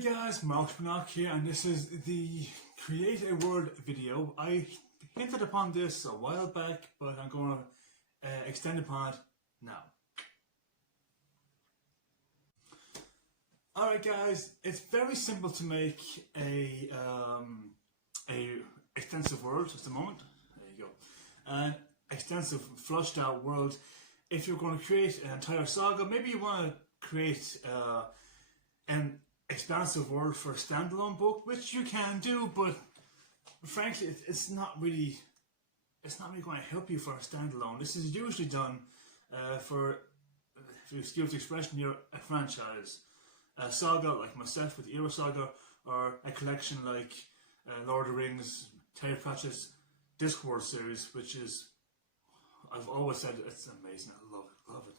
Hey guys, Mark here, and this is the Create a World video. I hinted upon this a while back, but I'm going to extend upon it now. Alright guys, it's very simple to make a extensive world. Just a moment. There you go. An extensive, flushed out world. If you're going to create an entire saga, maybe you want to create an expansive world for a standalone book, which you can do, but frankly, it's not really going to help you for a standalone. This is usually done for, if you excuse the expression, you're a franchise, a saga like myself with the Era Saga, or a collection like Lord of the Rings, Terry Pratchett's Discworld series, which is, I've always said it's amazing. I love it.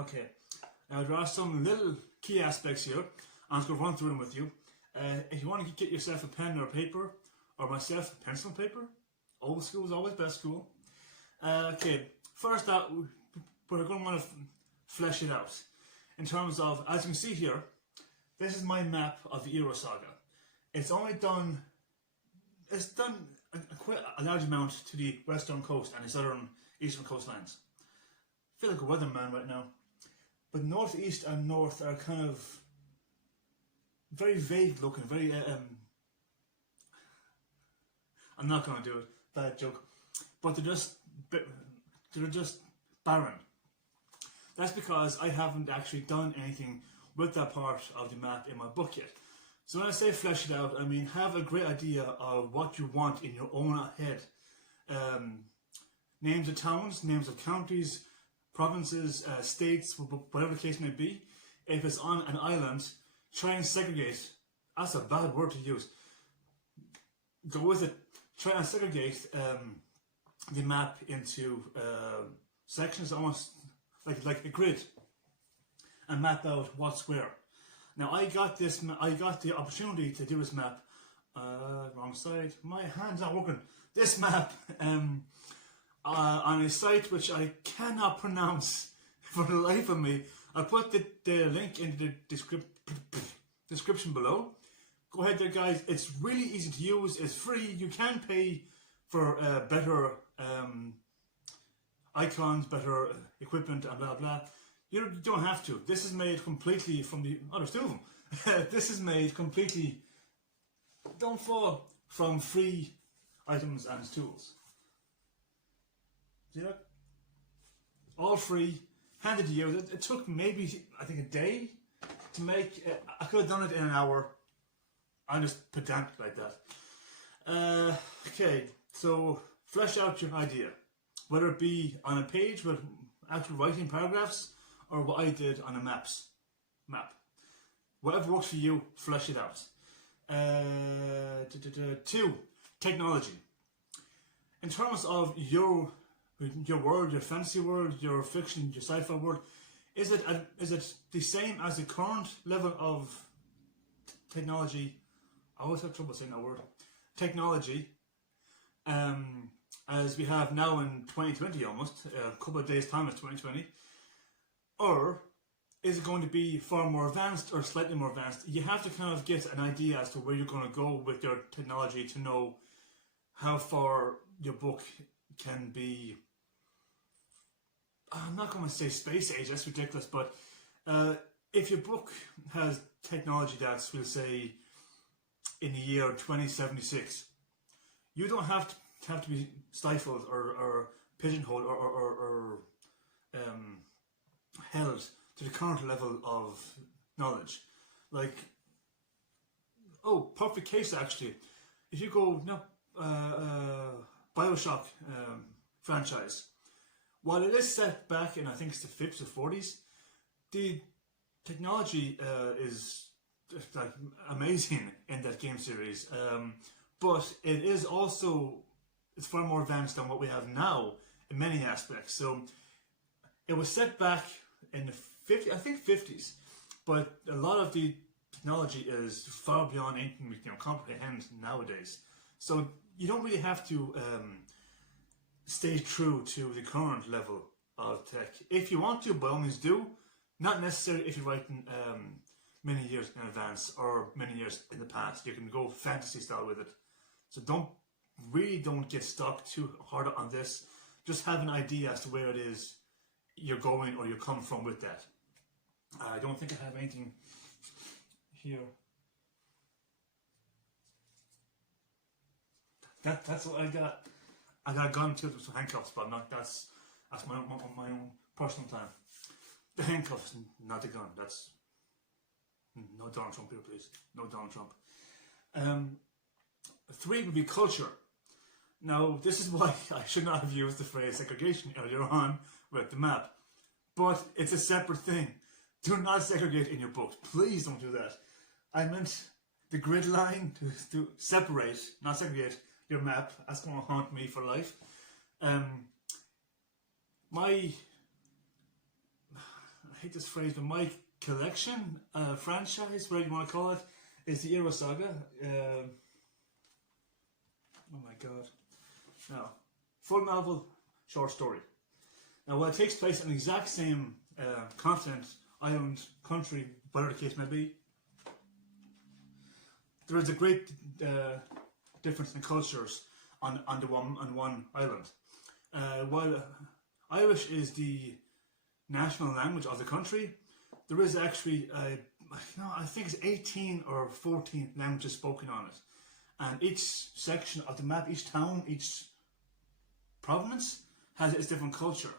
Okay. Now there are some little key aspects here. I'm just going to run through them with you. If you want to get yourself a pen or paper, or myself, pencil and paper, old school is always best school. Okay, first out, we're going to want to flesh it out. In terms of, as you can see here, this is my map of the Era Saga. It's done quite a large amount to the western coast and the southern eastern coastlines. I feel like a weatherman right now. But northeast and north are kind of very vague looking, very, I'm not going to do it, bad joke, but they're just barren. That's because I haven't actually done anything with that part of the map in my book yet. So when I say flesh it out, I mean have a great idea of what you want in your own head. Names of towns, names of counties, provinces, states, whatever the case may be. If it's on an island, try and segregate. That's a bad word to use. Go with it. Try and segregate the map into sections, almost like a grid, and map out what's where. Now I got the opportunity to do this map. Wrong side. My hand's not working. This map. On a site which I cannot pronounce for the life of me. I'll put the link in the description below. Go ahead there guys, it's really easy to use, it's free, you can pay for better icons, better equipment and blah blah. You don't have to. This is made completely from the, oh there's two of them. This is made completely, don't fall, from free items and tools. See that? All free, handed to you. It took maybe, I think, a day to make. I could have done it in an hour. I'm just pedantic like that. Okay, so flesh out your idea. Whether it be on a page with actual writing paragraphs, or what I did on a map. Whatever works for you, flesh it out. 2, technology. In terms of your world, your fantasy world, your fiction, your sci-fi world, is it the same as the current level of technology? I always have trouble saying that word. Technology, as we have now in 2020 almost, a couple of days time is 2020, or is it going to be far more advanced or slightly more advanced? You have to kind of get an idea as to where you're going to go with your technology to know how far your book can be. I'm not going to say space age, that's ridiculous, but if your book has technology that's, we'll say, in the year 2076, you don't have to be stifled or pigeonholed or held to the current level of knowledge. Like, oh, perfect case actually. If you go, Bioshock franchise, while it is set back in, I think it's the 50s or 40s, the technology is just like amazing in that game series. But it is also, it's far more advanced than what we have now in many aspects. So it was set back in the 50s, I think 50s, but a lot of the technology is far beyond anything we can comprehend nowadays. So you don't really have to stay true to the current level of tech. If you want to, by all means do. Not necessarily if you're writing many years in advance or many years in the past. You can go fantasy style with it. So don't get stuck too hard on this. Just have an idea as to where it is you're going or you're coming from with that. I don't think I have anything here. That's what I got. I got a gun too with some handcuffs, but not that's my own personal time. The handcuffs, not the gun. That's no Donald Trump here, please. No Donald Trump. 3 would be culture. Now, this is why I should not have used the phrase segregation earlier on with the map, but it's a separate thing. Do not segregate in your books. Please don't do that. I meant the grid line to separate, not segregate your map. That's going to haunt me for life. I hate this phrase, but my collection, franchise, whatever you want to call it, is the Era Saga. Oh my god. Now, full novel, short story. Now, while it takes place on the exact same continent, island, country, whatever the case may be, there is a great difference in cultures on one island. While Irish is the national language of the country, there is actually, I think it's 18 or 14 languages spoken on it. And each section of the map, each town, each province has its different culture.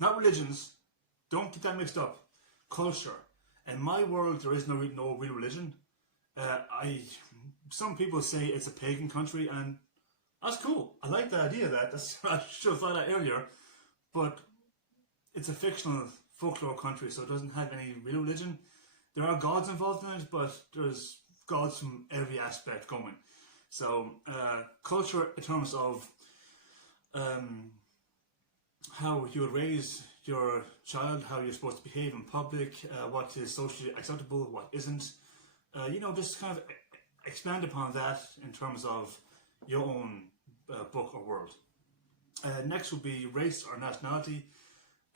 Not religions, don't get that mixed up. Culture. In my world, there is no real religion. Some people say it's a pagan country, and that's cool. I like the idea of that. I should have thought that earlier. But it's a fictional folklore country, so it doesn't have any real religion. There are gods involved in it, but there's gods from every aspect going. So culture in terms of how you would raise your child, how you're supposed to behave in public, what is socially acceptable, what isn't. Just kind of expand upon that in terms of your own book or world. Next would be race or nationality.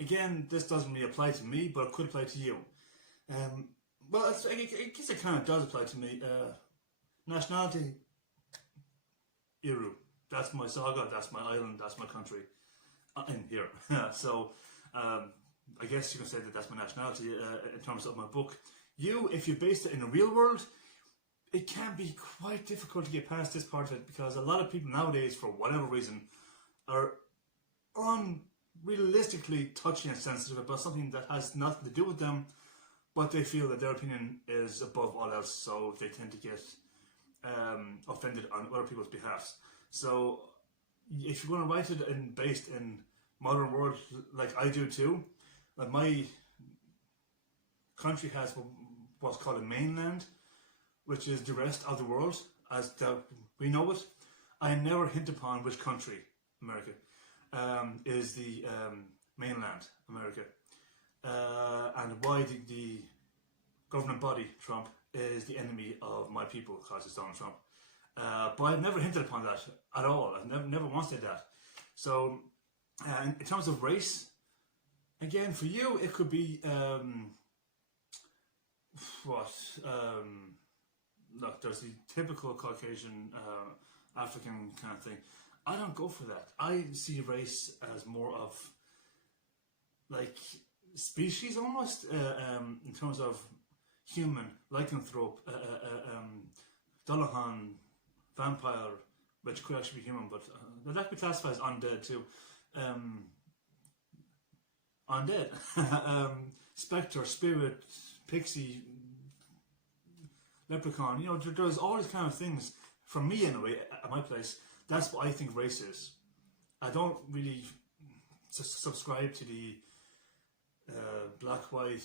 Again, this doesn't really apply to me, but it could apply to you. I guess it kind of does apply to me. Nationality, Iru. That's my saga, that's my island, that's my country. In here. So, I guess you can say that that's my nationality in terms of my book. If you based it in the real world, it can be quite difficult to get past this part of it, because a lot of people nowadays, for whatever reason, are unrealistically touchy and sensitive about something that has nothing to do with them, but they feel that their opinion is above all else, so they tend to get offended on other people's behalfs. So if you're going to write it based in modern world, like I do too, like my country has what's called a mainland, which is the rest of the world as we know it. I never hint upon which country, America, is the mainland, America, and why the governing body, Trump, is the enemy of my people, because it's Donald Trump. But I've never hinted upon that at all. I've never once said that. So, in terms of race, again, for you, it could be look, there's the typical Caucasian, African kind of thing. I don't go for that. I see race as more of like species almost, in terms of human, lycanthrope, Dullahan, vampire, which could actually be human, but that could be classified as undead too. Undead, spectre, spirit, pixie, leprechaun. There's all these kind of things. For me, anyway, at my place, that's what I think race is. I don't really subscribe to the black-white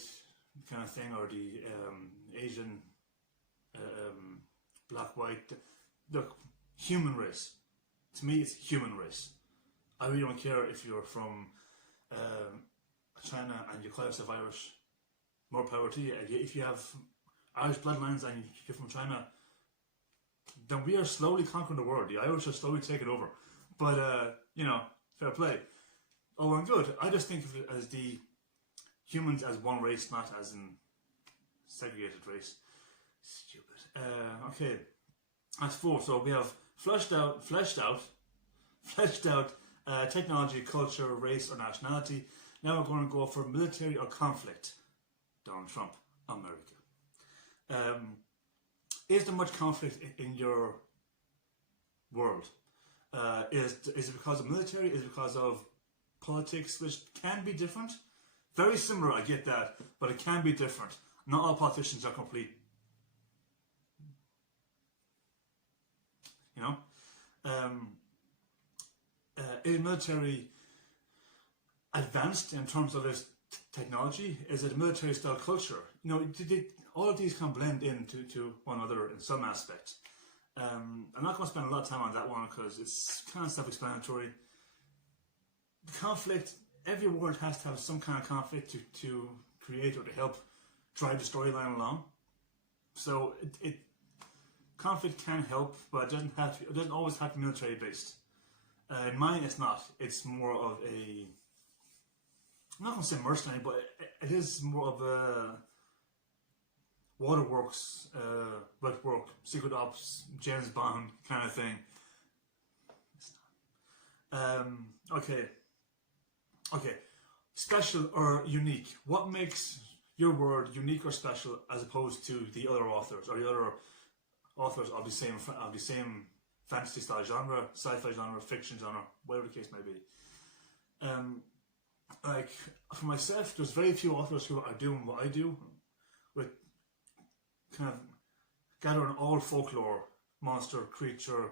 kind of thing, or the Asian black-white. Look, human race. To me, it's human race. I really don't care if you're from China and you call yourself Irish. More power to you. If you have Irish bloodlines and you're from China, then we are slowly conquering the world. The Irish are slowly taking over. But, fair play. Oh, and good. I just think of it as the humans as one race, not as in segregated race. Stupid. Okay, that's 4. So we have fleshed out technology, culture, race, or nationality. Now we're going to go for military or conflict. Donald Trump, America. Is there much conflict in your world? Is it because of military? Is it because of politics, which can be different? Very similar, I get that, but it can be different. Not all politicians are complete. You know? Is military advanced in terms of its technology? Is it a military style culture? You know, all of these can blend into one another in some aspect. I'm not going to spend a lot of time on that one because it's kind of self-explanatory. Conflict, every world has to have some kind of conflict to create or to help drive the storyline along. So conflict can help, but it doesn't always have to be military based. In mine, it's not. It's more of a, I'm not going to say mercenary, but it is more of a waterworks, wet work, secret ops, James Bond kind of thing. Okay. Special or unique. What makes your word unique or special as opposed to the other authors or the other authors of the same fantasy style genre, sci-fi genre, fiction genre, whatever the case may be? Like for myself, there's very few authors who are doing what I do, with kind of gathering all folklore, monster, creature,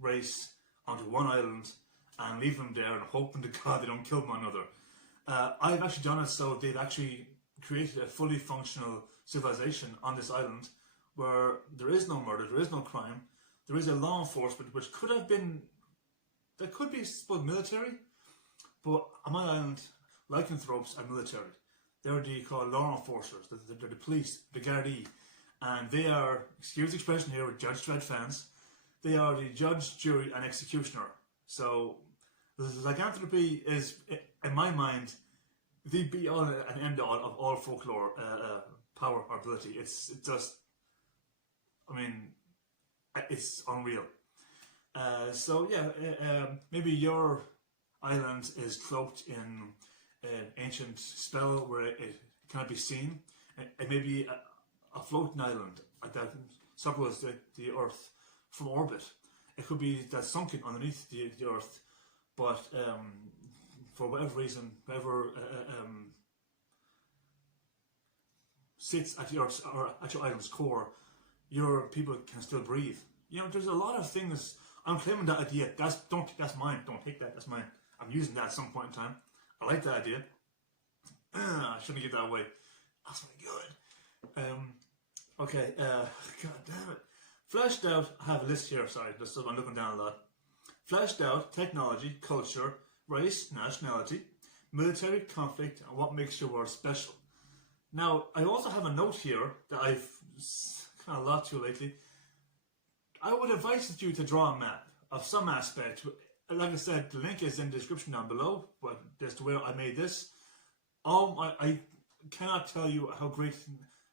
race onto one island and leave them there and hoping to God they don't kill one another. I've actually done it so they've actually created a fully functional civilization on this island where there is no murder, there is no crime, there is a law enforcement which could have been, that could be supposed military, but on my island, lycanthropes are military. They're the called law enforcers, they're the police, the Gardaí, and they are, excuse the expression here with Judge Dredd fans, they are the judge, jury and executioner. So lycanthropy is, in my mind, the be all and end all of all folklore power or ability. It's just, I mean, it's unreal. So yeah, maybe your island is cloaked in an ancient spell where it cannot be seen. It may be a floating island that circles the Earth from orbit. It could be that's sunken underneath the Earth, but for whatever reason, whoever sits at the Earth's or at your island's core, your people can still breathe. You know, there's a lot of things. I'm claiming that idea. That's mine. Don't take that. That's mine. I'm using that at some point in time. I like that idea. I shouldn't give that away. That's really good. Okay. God damn it. Fleshed out. I have a list here. Sorry, just I'm looking down a lot. Fleshed out technology, culture, race, nationality, military, conflict, and what makes your world special. Now, I also have a note here that I've kind of lost to lately. I would advise you to draw a map of some aspect. Like I said, the link is in the description down below, but as to where I made this. I cannot tell you how great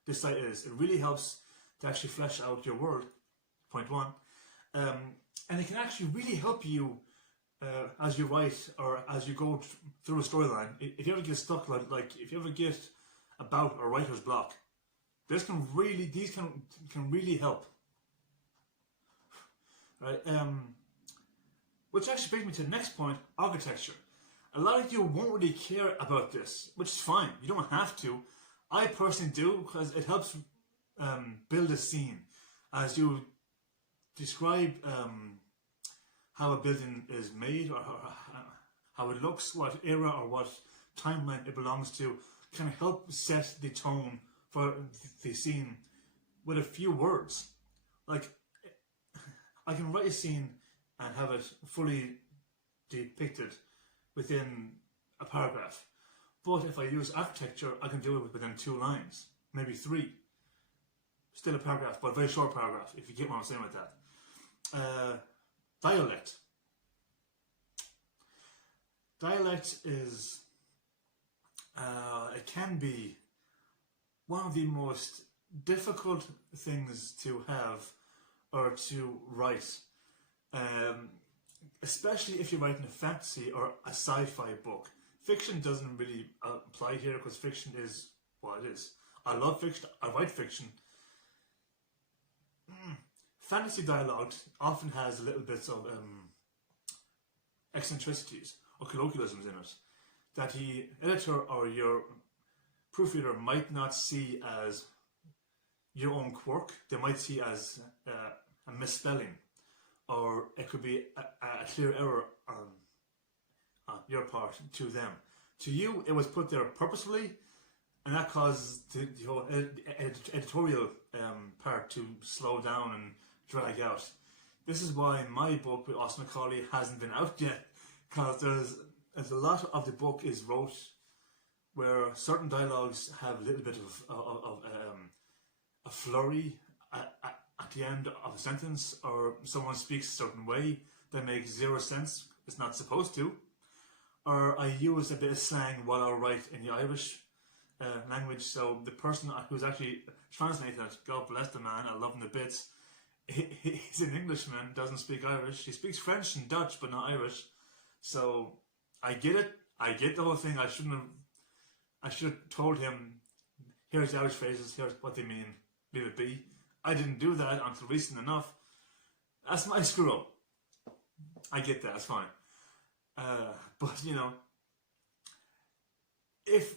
this site is. It really helps to actually flesh out your world, point one. And it can actually really help you as you write or as you go through a storyline. If you ever get stuck, like if you ever get about a writer's block, these can really help. Right? Which actually brings me to the next point, architecture. A lot of you won't really care about this, which is fine. You don't have to. I personally do because it helps build a scene as you describe how a building is made or how it looks, what era or what timeline it belongs to, can help set the tone for the scene with a few words. Like, I can write a scene and have it fully depicted within a paragraph. But if I use architecture, I can do it within 2 lines, maybe 3. Still a paragraph, but a very short paragraph, if you get what I'm saying with that. Dialect. Dialect is, it can be one of the most difficult things to have or to write, especially if you're writing a fantasy or a sci-fi book. Fiction doesn't really apply here because fiction is what it is. I love fiction, I write fiction. Fantasy dialogue often has little bits of eccentricities or colloquialisms in it that the editor or your proofreader might not see as your own quirk. They might see as a misspelling, or it could be a clear error on your part to them. To you, it was put there purposefully, and that caused the whole editorial part to slow down and drag out. This is why my book with Austin Macaulay hasn't been out yet, because there's a lot of the book is wrote where certain dialogues have a little bit of a flurry at the end of a sentence, or someone speaks a certain way that makes zero sense, it's not supposed to, or I use a bit of slang while I write in the Irish language, so the person who's actually translating it, God bless the man, I love him to bits, he's an Englishman, doesn't speak Irish, he speaks French and Dutch but not Irish, so I get it, I get the whole thing. I should have told him, here's the Irish phrases, here's what they mean, leave it be. I didn't do that until recent enough. That's my screw up. I get that, it's fine. But you know, if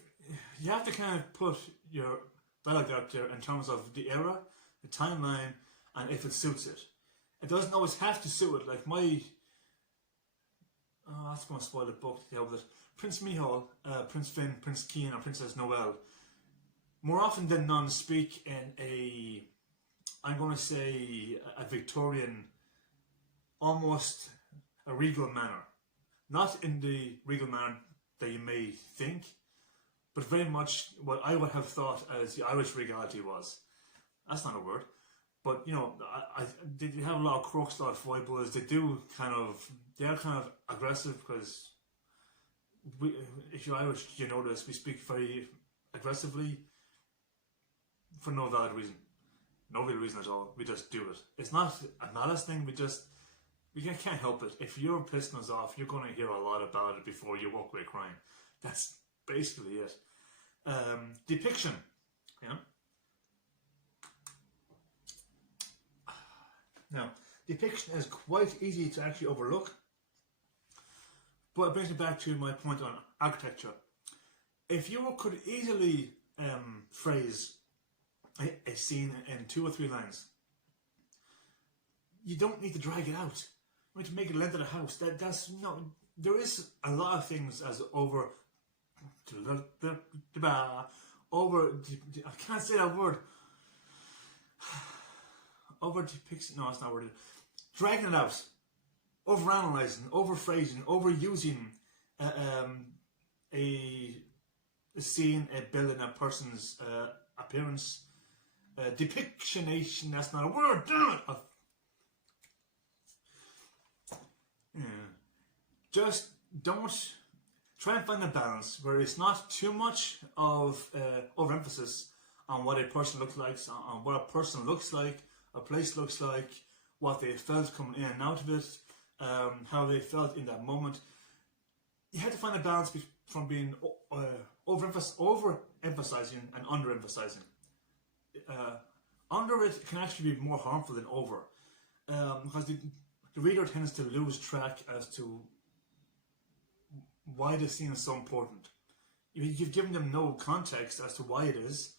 you have to kind of put your dialogue out there in terms of the era, the timeline, and if it suits it. It doesn't always have to suit it. Like that's going to spoil the book to deal with it. Prince Mihal, Prince Finn, Prince Cian, or Princess Noelle, more often than none speak in I'm going to say, a Victorian, almost a regal manner. Not in the regal manner that you may think, but very much what I would have thought as the Irish regality was. That's not a word. But, you know, they have a lot of crooks, a lot of foibles. They are kind of aggressive because if you're Irish, you notice we speak very aggressively for no valid reason. No real reason at all. We just do it. It's not a malice thing. We can't help it. If you're pissing us off, you're going to hear a lot about it before you walk away crying. That's basically it. Depiction. Yeah. Now, depiction is quite easy to actually overlook, but it brings me back to my point on architecture. If you could easily phrase a scene in 2 or 3 lines, you don't need to drag it out. You need to make it length of the house. There is a lot of things as over. I can't say that word. Over depiction. No, that's not worded. Dragging it out, overanalyzing, overphrasing, overusing a scene, a building, a person's appearance. Depictionation. That's not a word. Damn it. Just don't try and find a balance where it's not too much of overemphasis on what a person looks like, on what a person looks like, a place looks like, what they felt coming in and out of it, how they felt in that moment. You have to find a balance from being overemphasizing and underemphasizing. Under it can actually be more harmful than over, because the reader tends to lose track as to why the scene is so important. You've given them no context as to why it is,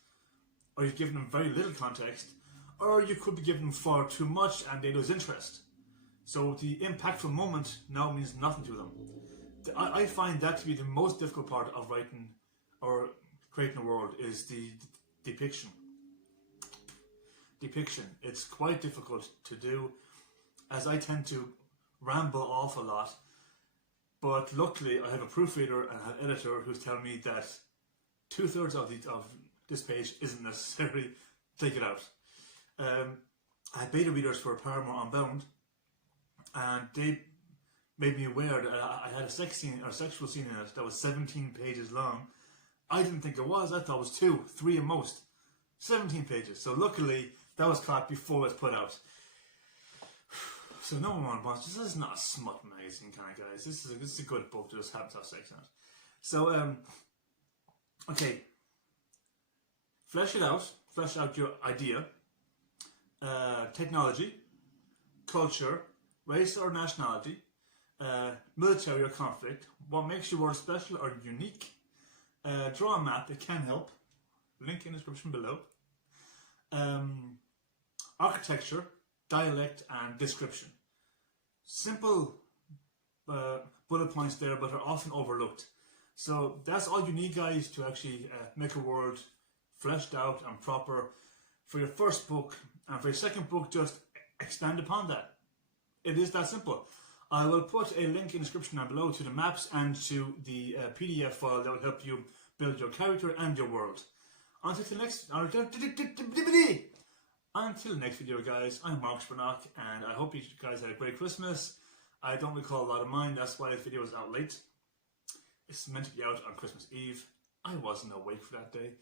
or you've given them very little context, or you could be giving them far too much and they lose interest. So the impactful moment now means nothing to them. I find that to be the most difficult part of writing or creating a world is the depiction. It's quite difficult to do, as I tend to ramble off a lot. But luckily, I have a proofreader and an editor who's telling me that 2/3 of this page isn't necessary. Take it out. I had beta readers for Paramore Unbound, and they made me aware that I had a sexual scene in it that was 17 pages long. I didn't think it was. I thought it was 2, 3 at most. 17 pages. So luckily, that was caught before it was put out. So no one wants this. Is not a smut magazine kind of guys. This is a good book to just have sex in it. So okay, flesh out your idea, technology, culture, race or nationality, military or conflict, what makes your world special or unique, draw a map, it can help, link in the description below, architecture, dialect and description. Simple bullet points there, but are often overlooked. So that's all you need, guys, to actually make a world fleshed out and proper for your first book. And for your second book, just expand upon that. It is that simple. I will put a link in the description down below to the maps and to the PDF file that will help you build your character and your world. Until the next video, guys, I'm Mark Spurnock, and I hope you guys had a great Christmas. I don't recall a lot of mine, that's why this video is out late. It's meant to be out on Christmas Eve. I wasn't awake for that day.